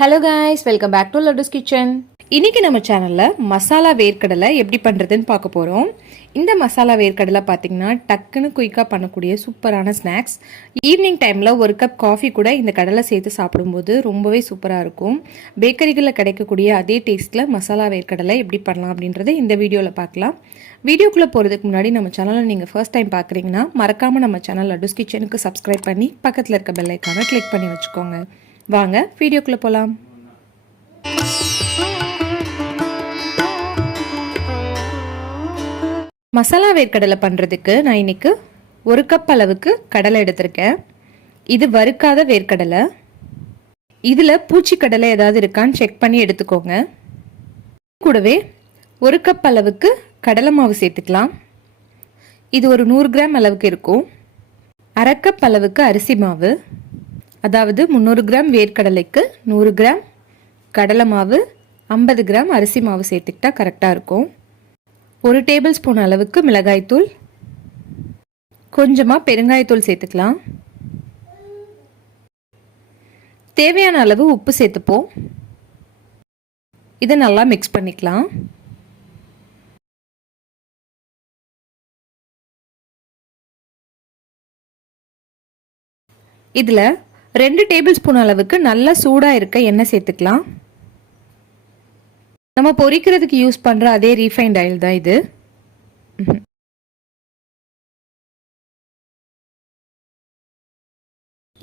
Hello guys, welcome back to Lattu's kitchen. இன்னைக்கு நம்ம சேனலில் மசாலா வேர்க்கடலை எப்படி பண்ணுறதுன்னு பார்க்க போகிறோம். இந்த மசாலா வேர்க்கடலை பார்த்தீங்கன்னா டக்குன்னு குயிக்காக பண்ணக்கூடிய சூப்பரான ஸ்நாக்ஸ். ஈவினிங் டைமில் ஒரு கப் காஃபி கூட இந்த கடலை சேர்த்து சாப்பிடும்போது ரொம்பவே சூப்பராக இருக்கும். பேக்கரிகளில் கிடைக்கக்கூடிய அதே டேஸ்ட்டில் மசாலா வேர்க்கடலை எப்படி பண்ணலாம் அப்படின்றத இந்த வீடியோவில் பார்க்கலாம். வீடியோக்குள்ளே போகிறதுக்கு முன்னாடி நம்ம சேனலை நீங்கள் ஃபர்ஸ்ட் டைம் பார்க்குறீங்கன்னா மறக்காமல் நம்ம சேனல் லட்டுஸ் கிச்சனுக்கு சப்ஸ்கிரைப் பண்ணி பக்கத்தில் இருக்க பெல் ஐக்கானை கிளிக் பண்ணி வச்சுக்கோங்க. வாங்க வீடியோக்குள்ளே போகலாம். மசாலா வேர்க்கடலை பண்ணுறதுக்கு நான் இன்னைக்கு ஒரு கப் அளவுக்கு கடலை எடுத்திருக்கேன். இது வறுக்காத வேர்க்கடலை. இதில் பூச்சிக்கடலை ஏதாவது இருக்கான்னு செக் பண்ணி எடுத்துக்கோங்க. கூடவே ஒரு கப் அளவுக்கு கடலை மாவு சேர்த்துக்கலாம். இது ஒரு 100 கிராம் அளவுக்கு இருக்கும். அரை கப் அளவுக்கு அரிசி மாவு, அதாவது 300 கிராம் வேர்க்கடலைக்கு 100 கிராம் கடலை மாவு, 50 கிராம் அரிசி மாவு சேர்த்துக்கிட்டா கரெக்டாக இருக்கும். 1 டேபிள் ஸ்பூன் அளவுக்கு மிளகாய்த்தூள், கொஞ்சமாக பெருங்காயத்தூள் சேர்த்துக்கலாம். தேவையான அளவு உப்பு சேர்த்துப்போம். இதை நல்லா மிக்ஸ் பண்ணிக்கலாம். இதில் 2 டேபிள் ஸ்பூன் அளவுக்கு நல்லா சூடாக இருக்க எண்ணெய் சேர்த்துக்கலாம். நம்ம பொரிக்கிறதுக்கு யூஸ் பண்ணுற அதே ரீஃபைண்ட் ஆயில் தான் இது.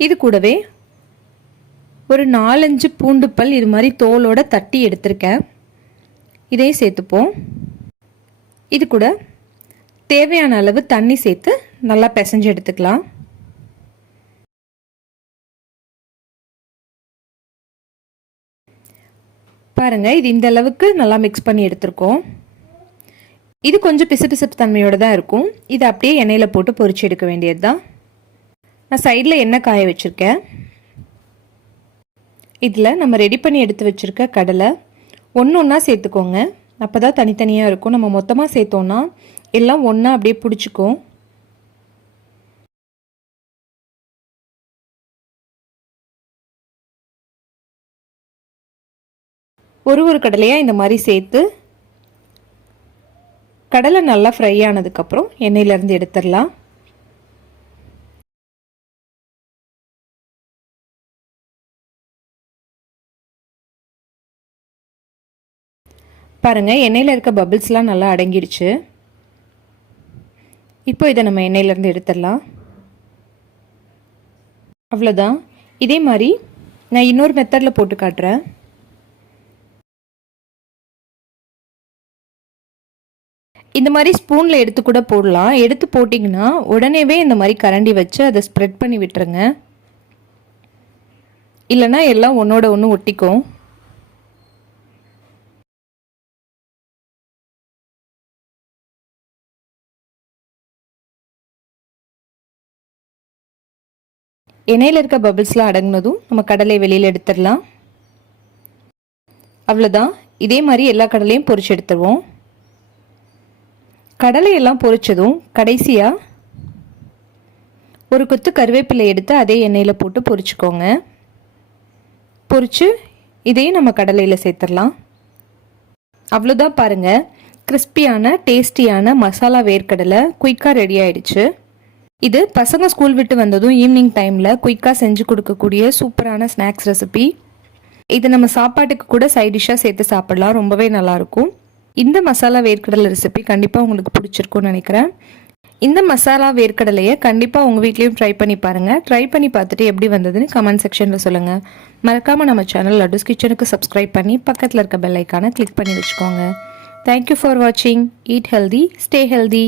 இது கூடவே ஒரு 4-5 பூண்டு பல் இது மாதிரி தோலோட தட்டி எடுத்திருக்கேன். இதையும் சேர்த்துப்போம். இது கூட தேவையான அளவு தண்ணி சேர்த்து நல்லா பிசைஞ்சு எடுத்துக்கலாம். பாருங்க, இது இந்த அளவுக்கு நல்லா மிக்ஸ் பண்ணி எடுத்துருக்கோம். இது கொஞ்சம் பிசுபிசுப்பு தன்மையோடு தான் இருக்கும். இது அப்படியே எண்ணெயில் போட்டு பொரிச்சு எடுக்க வேண்டியது தான். நான் சைடில் எண்ணெய் காய வச்சுருக்கேன். இதில் நம்ம ரெடி பண்ணி எடுத்து வச்சுருக்க கடலை ஒன்று ஒன்றா சேர்த்துக்கோங்க. அப்போ தான் தனித்தனியாக இருக்கும். நம்ம மொத்தமாக சேர்த்தோன்னா எல்லாம் ஒன்றா அப்படியே பிடிச்சிக்கும். ஒரு கடலையாக இந்த மாதிரி சேர்த்து கடலை நல்லா ஃப்ரை ஆனதுக்கப்புறம் எண்ணெயிலேருந்து எடுத்துடலாம். பாருங்கள், எண்ணெயில் இருக்க பபிள்ஸ்லாம் நல்லா அடங்கிடுச்சு. இப்போ இதை நம்ம எண்ணெயிலேருந்து எடுத்துடலாம். அவ்வளோதான். இதே மாதிரி நான் இன்னொரு மெத்தடில் போட்டு காட்டுறேன். இந்த மாதிரி ஸ்பூனில் எடுத்து கூட போடலாம். எடுத்து போட்டிங்கன்னா உடனேவே இந்த மாதிரி கரண்டி வச்சு அதை ஸ்ப்ரெட் பண்ணி விட்டுருங்க. இல்லைன்னா எல்லாம் ஒன்றோட ஒன்று ஒட்டிக்கும். எண்ணெயில் இருக்க பபிள்ஸ்லாம் அடங்கினதும் நம்ம கடலை வெளியில் எடுத்துடலாம். அவ்வளோதான். இதே மாதிரி எல்லா கடலையும் பொரிச்சு எடுத்துருவோம். கடலையெல்லாம் பொரிச்சதும் கடைசியாக ஒரு கொத்து கருவேப்பிலை எடுத்து அதே எண்ணெயில் போட்டு பொரிச்சுக்கோங்க. பொரிச்சு இதையும் நம்ம கடலையில் சேர்த்துடலாம். அவ்வளோதான். பாருங்கள், கிறிஸ்பியான டேஸ்டியான மசாலா வேர்க்கடலை குயிக்காக ரெடி ஆயிடுச்சு. இது பசங்க ஸ்கூல் விட்டு வந்ததும் ஈவினிங் டைமில் குயிக்காக செஞ்சு கொடுக்கக்கூடிய சூப்பரான ஸ்நாக்ஸ் ரெசிபி. இது நம்ம சாப்பாட்டுக்கு கூட சைட் டிஷ்ஷாக சேர்த்து சாப்பிடலாம். ரொம்பவே நல்லாயிருக்கும். இந்த மசாலா வேர்க்கடலை ரெசிபி கண்டிப்பாக உங்களுக்கு பிடிச்சிருக்கும்னு நினைக்கிறேன். இந்த மசாலா வேர்க்கடலையை கண்டிப்பாக உங்கள் வீட்லேயும் ட்ரை பண்ணி பாருங்கள். ட்ரை பண்ணி பார்த்துட்டு எப்படி வந்ததுன்னு கமெண்ட் செக்ஷனில் சொல்லுங்கள். மறக்காமல் நம்ம சேனல் லட்டுஸ் கிச்சனுக்கு சப்ஸ்கிரைப் பண்ணி பக்கத்தில் இருக்க பெல் ஐக்கானை கிளிக் பண்ணி வச்சுக்கோங்க. தேங்க்யூ ஃபார் வாட்சிங். Eat healthy, stay healthy.